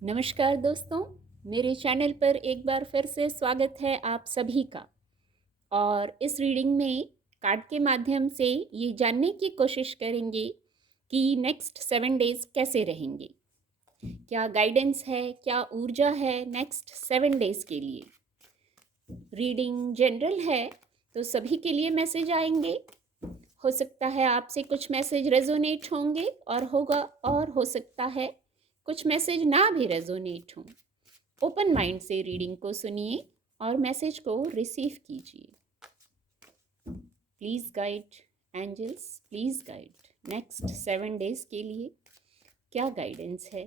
नमस्कार दोस्तों, मेरे चैनल पर एक बार फिर से स्वागत है आप सभी का। और इस रीडिंग में कार्ड के माध्यम से ये जानने की कोशिश करेंगे कि नेक्स्ट 7 डेज कैसे रहेंगे, क्या गाइडेंस है, क्या ऊर्जा है नेक्स्ट 7 डेज के लिए। रीडिंग जनरल है तो सभी के लिए मैसेज आएंगे। हो सकता है आपसे कुछ मैसेज रेजोनेट होंगे और हो सकता है कुछ मैसेज ना भी रेजोनेट हों। ओपन माइंड से रीडिंग को सुनिए और मैसेज को रिसीव कीजिए। Please guide angels, please guide next 7 days के लिए क्या गाइडेंस है,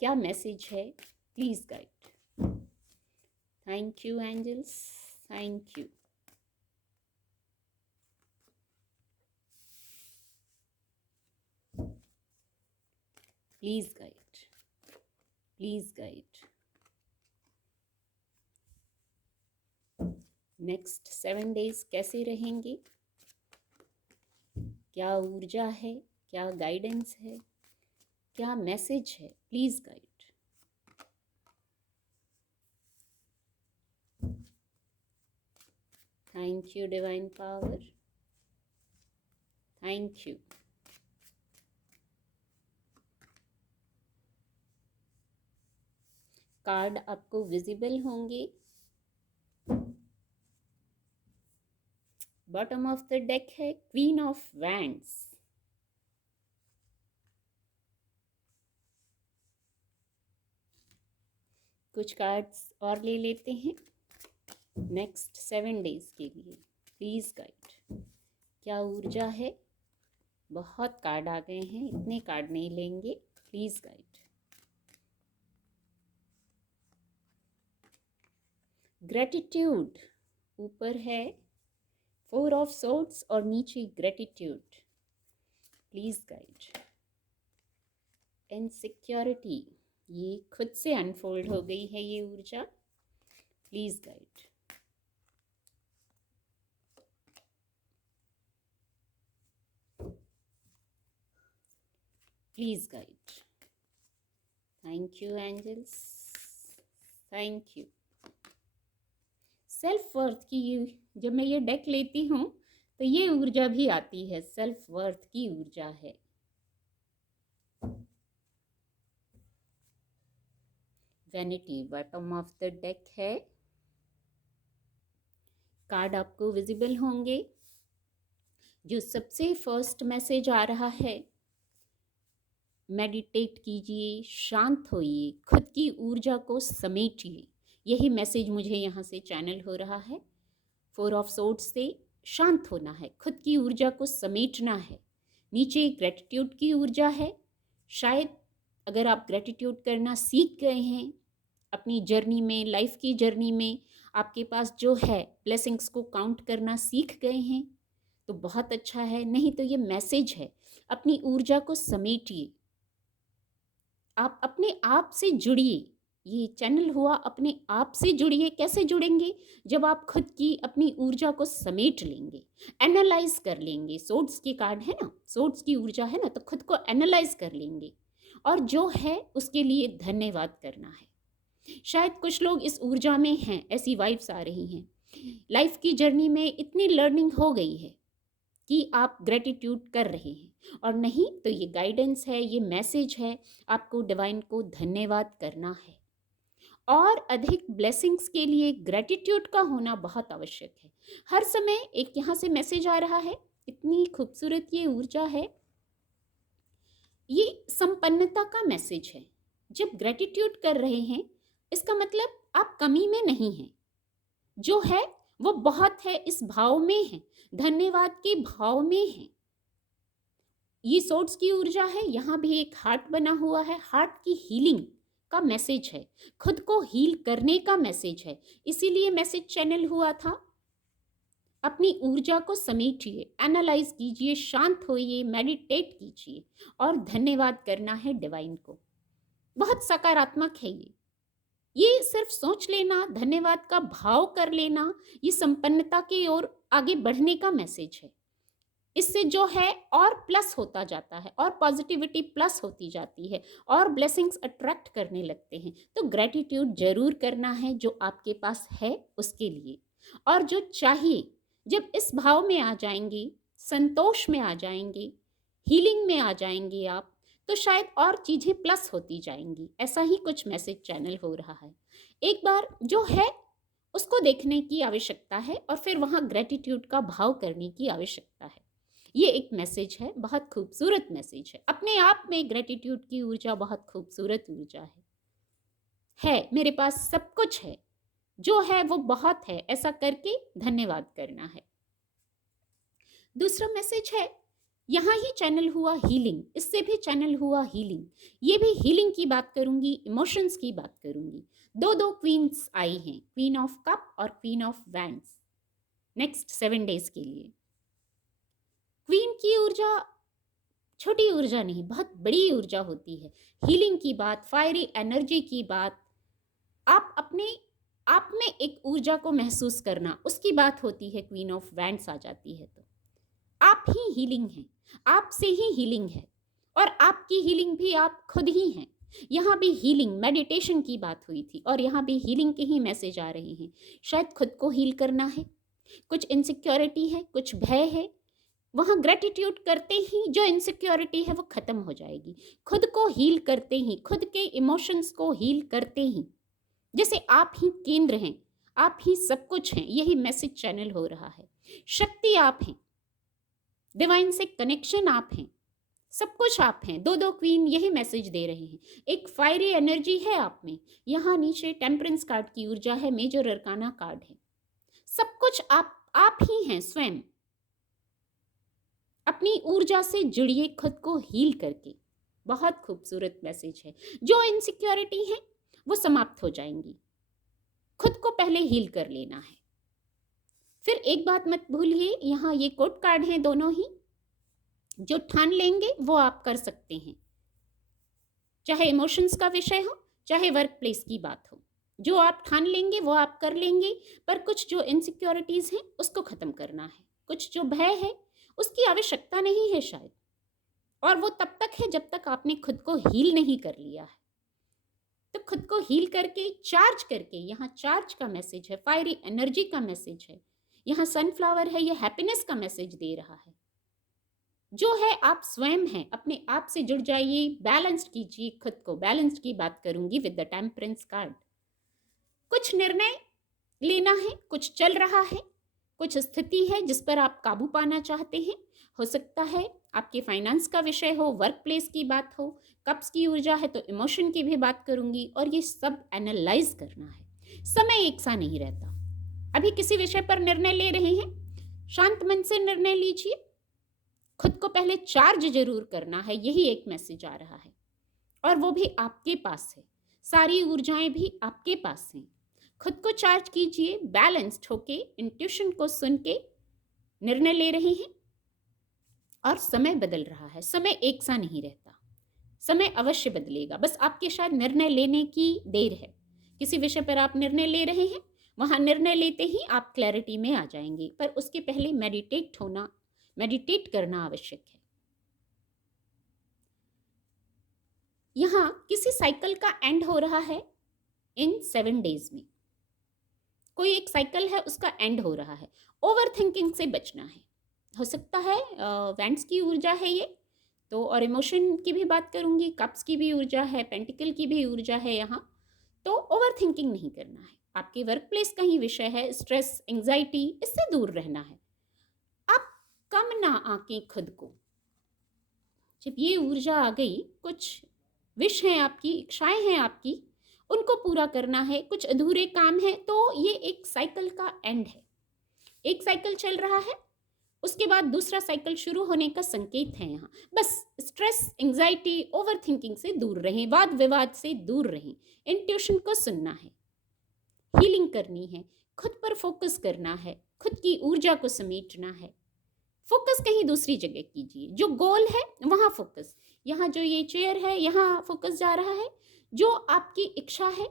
क्या मैसेज है, please guide. Thank you angels, thank you. Please guide, please guide. Next 7 days कैसे रहेंगे, क्या ऊर्जा है, क्या गाइडेंस है, क्या मैसेज है, please guide. Thank you divine power, thank you. Card आपको विजिबल होंगे। बॉटम ऑफ द डेक है क्वीन ऑफ वैंड्स। कुछ कार्ड्स और ले लेते हैं नेक्स्ट 7 डेज के लिए। प्लीज गाइड, क्या ऊर्जा है। बहुत कार्ड आ गए हैं, इतने कार्ड नहीं लेंगे, प्लीज गाइड। ग्रेटिट्यूड ऊपर है, 4 ऑफ सोर्ड्स और नीचे ग्रेटिट्यूड, प्लीज गाइड। इनसिक्योरिटी, ये खुद से अनफोल्ड हो गई है ये ऊर्जा, please guide. Please guide. Thank you angels, thank you. Self worth की जब मैं ये डेक लेती हूँ तो ये ऊर्जा भी आती है, सेल्फ वर्थ की ऊर्जा है। Vanity bottom of the deck है। कार्ड आपको विजिबल होंगे। जो सबसे फर्स्ट मैसेज आ रहा है, मेडिटेट कीजिए, शांत होइए, खुद की ऊर्जा को समेटिए। यही मैसेज मुझे यहाँ से चैनल हो रहा है। 4 ऑफ सोर्ड्स से शांत होना है, खुद की ऊर्जा को समेटना है। नीचे ग्रेटिट्यूड की ऊर्जा है। शायद अगर आप ग्रेटिट्यूड करना सीख गए हैं अपनी जर्नी में, लाइफ की जर्नी में, आपके पास जो है ब्लेसिंग्स को काउंट करना सीख गए हैं तो बहुत अच्छा है। नहीं तो ये मैसेज है, अपनी ऊर्जा को समेटिए, आप अपने आप से जुड़िए। ये चैनल हुआ अपने आप से जुड़िए। कैसे जुड़ेंगे? जब आप खुद की अपनी ऊर्जा को समेट लेंगे, एनालाइज कर लेंगे। सोर्ड्स की कार्ड है ना, सोर्ड्स की ऊर्जा है ना, तो खुद को एनालाइज कर लेंगे और जो है उसके लिए धन्यवाद करना है। शायद कुछ लोग इस ऊर्जा में हैं, ऐसी वाइब्स आ रही हैं। लाइफ की जर्नी में इतनी लर्निंग हो गई है कि आप ग्रेटिट्यूड कर रहे हैं, और नहीं तो ये गाइडेंस है, ये मैसेज है, आपको डिवाइन को धन्यवाद करना है। और अधिक ब्लेसिंग्स के लिए ग्रेटिट्यूड का होना बहुत आवश्यक है। हर समय एक यहाँ से मैसेज आ रहा है, इतनी खूबसूरत ये ऊर्जा है, ये संपन्नता का मैसेज है। जब ग्रेटिट्यूड कर रहे हैं इसका मतलब आप कमी में नहीं हैं, जो है वो बहुत है, इस भाव में है, धन्यवाद के भाव में है। ये सोर्ड्स की ऊर्जा है, यहाँ भी एक हार्ट बना हुआ है, हार्ट की हीलिंग का मैसेज है, खुद को हील करने का मैसेज है। इसीलिए मैसेज चैनल हुआ था। अपनी ऊर्जा को समेटिए, एनालाइज कीजिए, शांत होइए, मेडिटेट कीजिए और धन्यवाद करना है डिवाइन को। बहुत सकारात्मक है ये सिर्फ सोच लेना, धन्यवाद का भाव कर लेना, ये संपन्नता की ओर आगे बढ़ने का मैसेज है। इससे जो है और प्लस होता जाता है और पॉजिटिविटी प्लस होती जाती है और ब्लेसिंग्स अट्रैक्ट करने लगते हैं। तो ग्रेटिट्यूड जरूर करना है जो आपके पास है उसके लिए, और जो चाहिए जब इस भाव में आ जाएंगे, संतोष में आ जाएंगे, हीलिंग में आ जाएंगे आप, तो शायद और चीज़ें प्लस होती जाएंगी। ऐसा ही कुछ मैसेज चैनल हो रहा है। एक बार जो है उसको देखने की आवश्यकता है और फिर वहाँ ग्रेटिट्यूड का भाव करने की आवश्यकता है। ये एक मैसेज है, बहुत खूबसूरत मैसेज है। अपने आप में ग्रेटिट्यूड की ऊर्जा बहुत खूबसूरत ऊर्जा है। मेरे पास सब कुछ है, जो है वो बहुत है, ऐसा करके धन्यवाद करना है। दूसरा मैसेज है, यहाँ ही चैनल हुआ हीलिंग, इससे भी चैनल हुआ हीलिंग। ये भी हीलिंग की बात करूंगी, इमोशंस की बात करूंगी। दो क्वींस आई हैं, क्वीन ऑफ कप और queen of wands, next 7 days के लिए। क्वीन की ऊर्जा छोटी ऊर्जा नहीं, बहुत बड़ी ऊर्जा होती है। हीलिंग की बात, फायरी एनर्जी की बात, आप अपने आप में एक ऊर्जा को महसूस करना, उसकी बात होती है। क्वीन ऑफ वैंड्स आ जाती है तो आप ही हीलिंग हैं, आपसे ही हीलिंग है, और आपकी हीलिंग भी आप खुद ही हैं। यहाँ भी हीलिंग मेडिटेशन की बात हुई थी और यहाँ भी हीलिंग के ही मैसेज आ रहे हैं। शायद खुद को हील करना है, कुछ इनसिक्योरिटी है, कुछ भय है, वहाँ ग्रेटिट्यूड करते ही जो इनसिक्योरिटी है वो खत्म हो जाएगी। खुद को हील करते ही, खुद के इमोशंस को हील करते ही, जैसे आप ही केंद्र हैं, आप ही सब कुछ हैं। यही मैसेज चैनल हो रहा है। शक्ति आप हैं, डिवाइन से कनेक्शन आप हैं, सब कुछ आप हैं। दो क्वीन यही मैसेज दे रहे हैं। एक फायरी एनर्जी है आप में। यहाँ नीचे टेम्परेंस कार्ड की ऊर्जा है, मेजर अरकाना कार्ड है। सब कुछ आप ही हैं स्वयं। अपनी ऊर्जा से जुड़िए, खुद को हील करके। बहुत खूबसूरत मैसेज है। जो इनसिक्योरिटी है वो समाप्त हो जाएंगी। खुद को पहले हील कर लेना है। फिर एक बात मत भूलिए, यहाँ ये कोर्ट कार्ड हैं दोनों ही। जो ठान लेंगे वो आप कर सकते हैं, चाहे इमोशंस का विषय हो, चाहे वर्क प्लेस की बात हो। जो आप ठान लेंगे वो आप कर लेंगे। पर कुछ जो इनसिक्योरिटीज हैं उसको खत्म करना है। कुछ जो भय है उसकी आवश्यकता नहीं है शायद, और वो तब तक है जब तक आपने खुद को हील नहीं कर लिया है। तो खुद को हील करके, चार्ज करके, यहाँ चार्ज का मैसेज है, फायरी एनर्जी का मैसेज है। यहाँ सनफ्लावर है, ये हैप्पीनेस का मैसेज दे रहा है। जो है आप स्वयं हैं, अपने आप से जुड़ जाइए, बैलेंस्ड कीजिए खुद को। बैलेंस्ड की बात करूंगी विद द टेम्परेंस कार्ड। कुछ निर्णय लेना है, कुछ चल रहा है, कुछ स्थिति है जिस पर आप काबू पाना चाहते हैं। हो सकता है आपके फाइनेंस का विषय हो, वर्क प्लेस की बात हो। कप्स की ऊर्जा है तो इमोशन की भी बात करूंगी, और ये सब एनालाइज करना है। समय एक सा नहीं रहता। अभी किसी विषय पर निर्णय ले रहे हैं, शांत मन से निर्णय लीजिए। खुद को पहले चार्ज जरूर करना है, यही एक मैसेज आ रहा है। और वो भी आपके पास है, सारी ऊर्जाएं भी आपके पास हैं। खुद को चार्ज कीजिए, बैलेंस्ड होके, इंट्यूशन को सुन के निर्णय ले रहे हैं। और समय बदल रहा है, समय एक सा नहीं रहता, समय अवश्य बदलेगा। बस आपके शायद निर्णय लेने की देर है। किसी विषय पर आप निर्णय ले रहे हैं, वहां निर्णय लेते ही आप क्लैरिटी में आ जाएंगे, पर उसके पहले मेडिटेट करना आवश्यक है। यहाँ किसी साइकिल का एंड हो रहा है इन 7 डेज में। कोई एक साइकिल है, उसका एंड हो रहा है। ओवर थिंकिंग से बचना है। हो सकता है वैंड्स की ऊर्जा है ये तो, और इमोशन की भी बात करूंगी, कप्स की भी ऊर्जा है, पेंटिकल की भी ऊर्जा है यहाँ। तो ओवर थिंकिंग नहीं करना है। आपके वर्क प्लेस का ही विषय है, स्ट्रेस, एंग्जाइटी, इससे दूर रहना है। आप कम ना आके खुद को, जब ये ऊर्जा आ गई, कुछ विश हैं आपकी, इच्छाएं हैं आपकी, उनको पूरा करना है। कुछ अधूरे काम है, तो ये एक साइकिल का एंड है। एक साइकिल चल रहा है, उसके बाद दूसरा साइकिल शुरू होने का संकेत है। यहाँ बस स्ट्रेस, एंग्जाइटी, ओवर थिंकिंग से दूर रहें, वाद विवाद से दूर रहें। इंट्यूशन को सुनना है, हीलिंग करनी है, खुद पर फोकस करना है, खुद की ऊर्जा को समेटना है। फोकस कहीं दूसरी जगह कीजिए, जो गोल है वहां फोकस। यहाँ जो ये चेयर है, यहाँ फोकस जा रहा है। जो आपकी इच्छा है,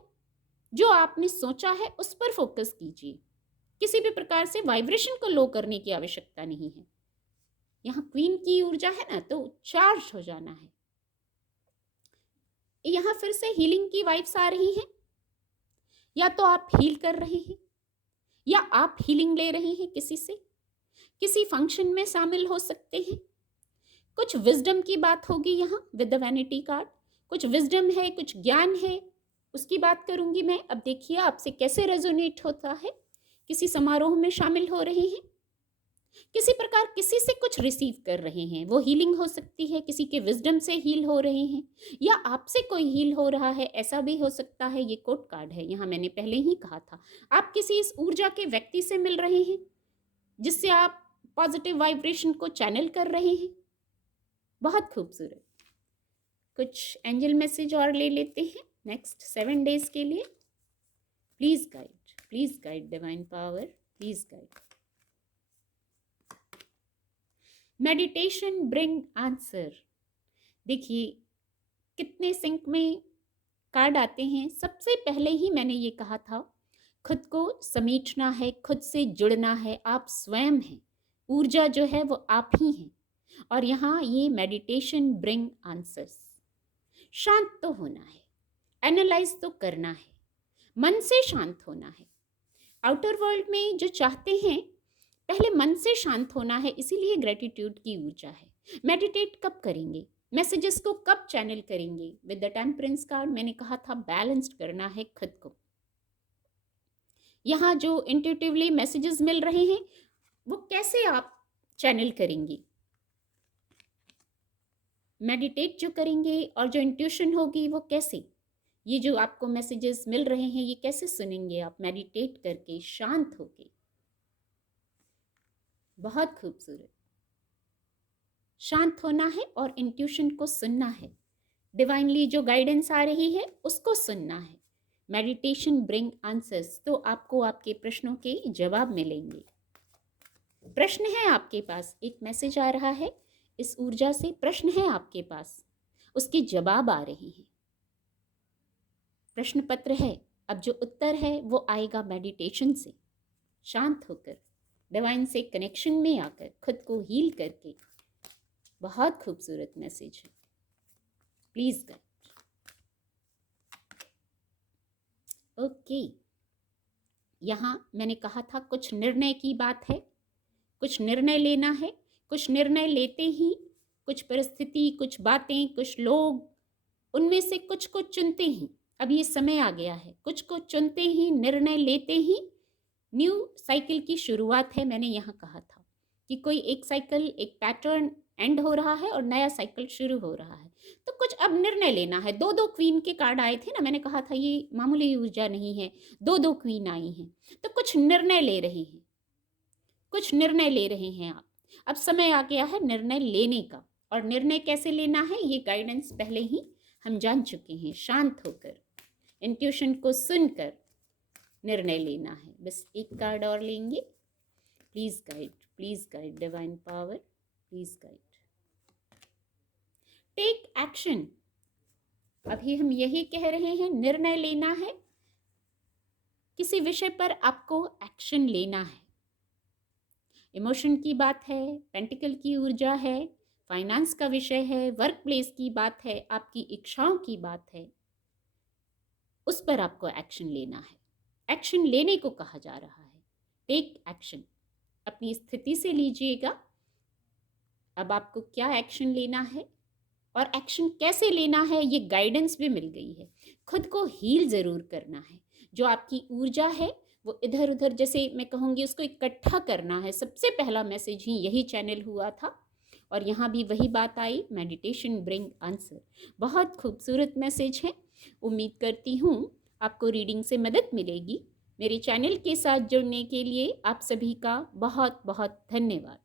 जो आपने सोचा है, उस पर फोकस कीजिए। किसी भी प्रकार से वाइब्रेशन को लो करने की आवश्यकता नहीं है। यहाँ क्वीन की ऊर्जा है ना, तो चार्ज हो जाना है। यहाँ फिर से हीलिंग की वाइब्स आ रही हैं। या तो आप हील कर रहे हैं या आप हीलिंग ले रहे हैं किसी से, किसी फंक्शन में शामिल हो सकते हैं। कुछ विजडम की बात होगी यहाँ विद द वैनिटी कार्ड। कुछ विजडम है, कुछ ज्ञान है, उसकी बात करूंगी मैं। अब देखिए आपसे कैसे रेजोनेट होता है। किसी समारोह में शामिल हो रहे हैं, किसी प्रकार किसी से कुछ रिसीव कर रहे हैं, वो हीलिंग हो सकती है, किसी के विजडम से हील हो रहे हैं या आपसे कोई हील हो रहा है, ऐसा भी हो सकता है। ये कोड कार्ड है, यहाँ मैंने पहले ही कहा था। आप किसी इस ऊर्जा के व्यक्ति से मिल रहे हैं जिससे आप पॉजिटिव वाइब्रेशन को चैनल कर रहे हैं। बहुत खूबसूरत। कुछ एंजल मैसेज और ले लेते हैं नेक्स्ट 7 डेज के लिए। Please guide divine power, please guide. Meditation bring answer. देखिए कितने सिंक में कार्ड आते हैं। सबसे पहले ही मैंने ये कहा था, खुद को समेटना है, खुद से जुड़ना है। आप स्वयं हैं, ऊर्जा जो है वो आप ही हैं। और यहाँ ये मेडिटेशन ब्रिंग आंसर्स। शांत तो होना है, एनालाइज तो करना है, मन से शांत होना है। आउटर वर्ल्ड में जो चाहते हैं, पहले मन से शांत होना है। इसीलिए ग्रेटिट्यूड की ऊर्जा है। मेडिटेट कब करेंगे, मैसेजेस को कब चैनल करेंगे? विद द टेम्परेंस कार्ड मैंने कहा था बैलेंस्ड करना है खुद को। यहाँ जो इंट्यूटिवली मैसेजेस मिल रहे हैं वो कैसे आप चैनल करेंगे? मेडिटेट जो करेंगे और जो इंट्यूशन होगी वो कैसे? ये जो आपको मैसेजेस मिल रहे हैं ये कैसे सुनेंगे आप? मेडिटेट करके, शांत होके। बहुत खूबसूरत। शांत होना है और इंट्यूशन को सुनना है। डिवाइनली जो गाइडेंस आ रही है उसको सुनना है। Meditation bring answers. तो आपको आपके प्रश्नों के जवाब मिलेंगे। प्रश्न है आपके पास, एक मैसेज आ रहा है इस ऊर्जा से, प्रश्न है आपके पास, उसके जवाब आ रहे हैं। प्रश्न पत्र है, अब जो उत्तर है वो आएगा मेडिटेशन से, शांत होकर, डिवाइन से कनेक्शन में आकर, खुद को हील करके। बहुत खूबसूरत मैसेज है। Please guide. ओके, यहाँ मैंने कहा था कुछ निर्णय की बात है, कुछ निर्णय लेना है। कुछ निर्णय लेते ही कुछ परिस्थिति, कुछ बातें, कुछ लोग, उनमें से कुछ को चुनते ही, अब ये समय आ गया है, कुछ को चुनते ही, निर्णय लेते ही न्यू साइकिल की शुरुआत है। मैंने यहाँ कहा था कि कोई एक साइकिल, एक पैटर्न एंड हो रहा है और नया साइकिल शुरू हो रहा है। तो कुछ अब निर्णय लेना है। 2 क्वीन के कार्ड आए थे ना, मैंने कहा था ये मामूली ऊर्जा नहीं है, 2 क्वीन आई हैं। तो कुछ निर्णय ले रहे हैं, कुछ निर्णय ले रहे हैं आप। अब समय आ गया है निर्णय लेने का। और निर्णय कैसे लेना है ये गाइडेंस पहले ही हम जान चुके हैं। शांत होकर, इंट्यूशन को सुनकर निर्णय लेना है। बस एक कार्ड और लेंगे। Please guide divine power, please guide. Take action. अभी हम यही कह रहे हैं, निर्णय लेना है, किसी विषय पर आपको एक्शन लेना है। इमोशन की बात है, पेंटिकल की ऊर्जा है, फाइनेंस का विषय है, वर्क प्लेस की बात है, आपकी इच्छाओं की बात है, उस पर आपको एक्शन लेना है। एक्शन लेने को कहा जा रहा है। Take action. अपनी स्थिति से लीजिएगा अब आपको क्या एक्शन लेना है और एक्शन कैसे लेना है, ये गाइडेंस भी मिल गई है। खुद को हील ज़रूर करना है। जो आपकी ऊर्जा है वो इधर उधर, जैसे मैं कहूँगी, उसको इकट्ठा करना है। सबसे पहला मैसेज ही यही चैनल हुआ था और यहाँ भी वही बात आई, मेडिटेशन ब्रिंग आंसर। बहुत खूबसूरत मैसेज है। उम्मीद करती हूँ आपको रीडिंग से मदद मिलेगी। मेरे चैनल के साथ जुड़ने के लिए आप सभी का बहुत बहुत धन्यवाद।